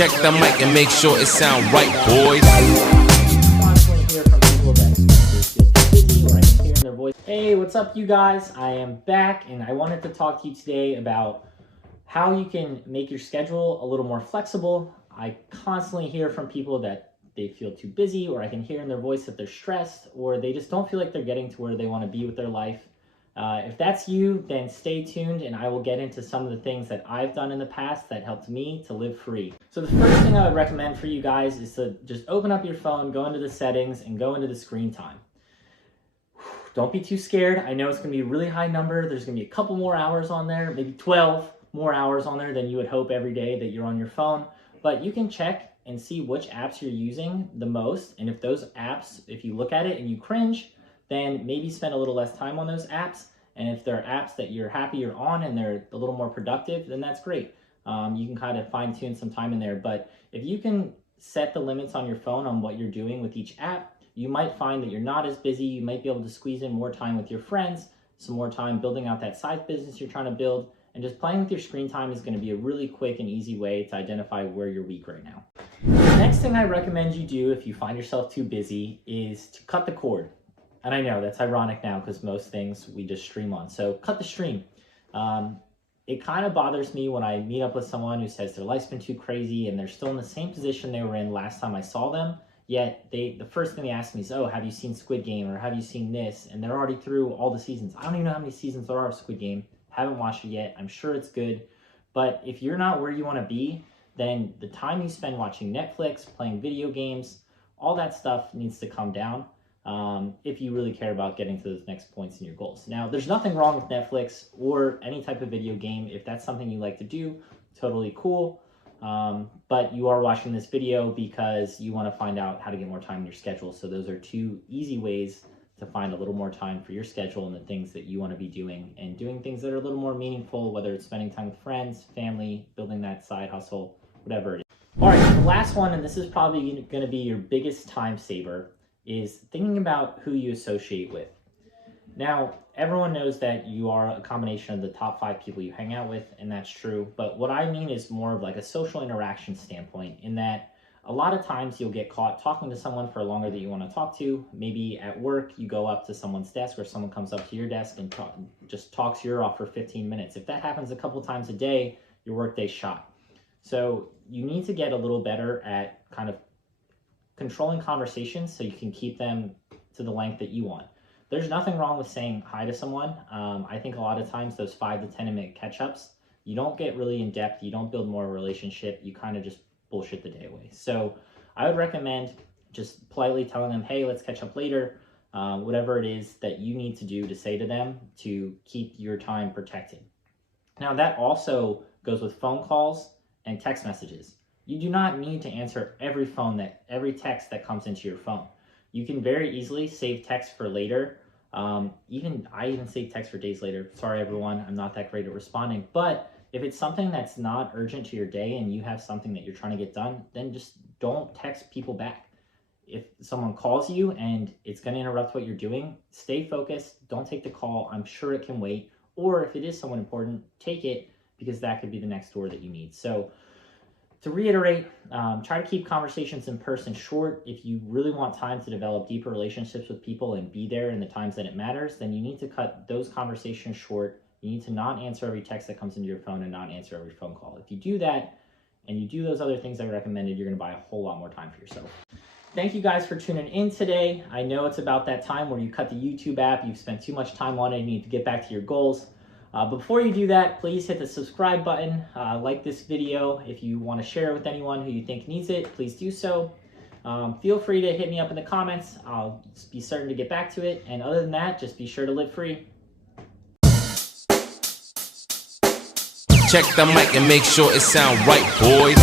Check the mic and make sure it sound right, boys. Constantly hear from people that they feel too busy or I can hear in their voice. Hey, what's up, you guys? I am back, and I wanted to talk to you today about how you can make your schedule a little more flexible. I constantly hear from people that they feel too busy, or I can hear in their voice that they're stressed, or they just don't feel like they're getting to where they want to be with their life. If that's you, then stay tuned and I will get into some of the things that I've done in the past that helped me to live free. So the first thing I would recommend for you guys is to just open up your phone, go into the settings, and go into the screen time. Don't be too scared. I know it's going to be a really high number. There's going to be a couple more hours on there, maybe 12 more hours on there than you would hope every day that you're on your phone. But you can check and see which apps you're using the most. And if those apps, if you look at it and you cringe, then maybe spend a little less time on those apps. And if there are apps that you're happier on and they're a little more productive, then that's great. You can kind of fine tune some time in there. But if you can set the limits on your phone on what you're doing with each app, you might find that you're not as busy. You might be able to squeeze in more time with your friends, some more time building out that side business you're trying to build. And just playing with your screen time is going to be a really quick and easy way to identify where you're weak right now. The next thing I recommend you do if you find yourself too busy is to cut the cord. And I know that's ironic now because most things we just stream on. So cut the stream. It kind of bothers me when I meet up with someone who says their life's been too crazy and they're still in the same position they were in last time I saw them. Yet the first thing they ask me is, oh, have you seen Squid Game or have you seen this? And they're already through all the seasons. I don't even know how many seasons there are of Squid Game. Haven't watched it yet. I'm sure it's good. But if you're not where you want to be, then the time you spend watching Netflix, playing video games, all that stuff needs to come down. If you really care about getting to those next points in your goals. Now, there's nothing wrong with Netflix or any type of video game. If that's something you like to do, totally cool. But you are watching this video because you want to find out how to get more time in your schedule. So those are two easy ways to find a little more time for your schedule and the things that you want to be doing and doing things that are a little more meaningful, whether it's spending time with friends, family, building that side hustle, whatever it is. All right, the last one, and this is probably going to be your biggest time saver, is thinking about who you associate with. Now, everyone knows that you are a combination of the top 5 people you hang out with, and that's true. But what I mean is more of like a social interaction standpoint, in that a lot of times you'll get caught talking to someone for longer than you want to talk to. Maybe at work, you go up to someone's desk or someone comes up to your desk and just talks your ear off for 15 minutes. If that happens a couple times a day, your workday's shot. So you need to get a little better at kind of controlling conversations so you can keep them to the length that you want. There's nothing wrong with saying hi to someone. I think a lot of times those 5 to 10 minute catch-ups, you don't get really in depth, you don't build more relationship, you kind of just bullshit the day away. So I would recommend just politely telling them, hey, let's catch up later, whatever it is that you need to do to say to them to keep your time protected. Now that also goes with phone calls and text messages. You do not need to answer every text that comes into your phone. You can very easily save text for later. I even save text for days later. Sorry, everyone, I'm not that great at responding. But if it's something that's not urgent to your day and you have something that you're trying to get done, then just don't text people back. If someone calls you and it's going to interrupt what you're doing, stay focused. Don't take the call. I'm sure it can wait. Or if it is someone important, take it, because that could be the next door that you need. So to reiterate, try to keep conversations in person short. If you really want time to develop deeper relationships with people and be there in the times that it matters, then you need to cut those conversations short. You need to not answer every text that comes into your phone and not answer every phone call. If you do that and you do those other things I recommended, you're going to buy a whole lot more time for yourself. Thank you guys for tuning in today. I know it's about that time where you cut the YouTube app, you've spent too much time on it, you need to get back to your goals. Before you do that, please hit the subscribe button, like this video. If you want to share it with anyone who you think needs it, please do so. Feel free to hit me up in the comments. I'll be certain to get back to it. And other than that, just be sure to live free. Check the mic and make sure it sound right, boys.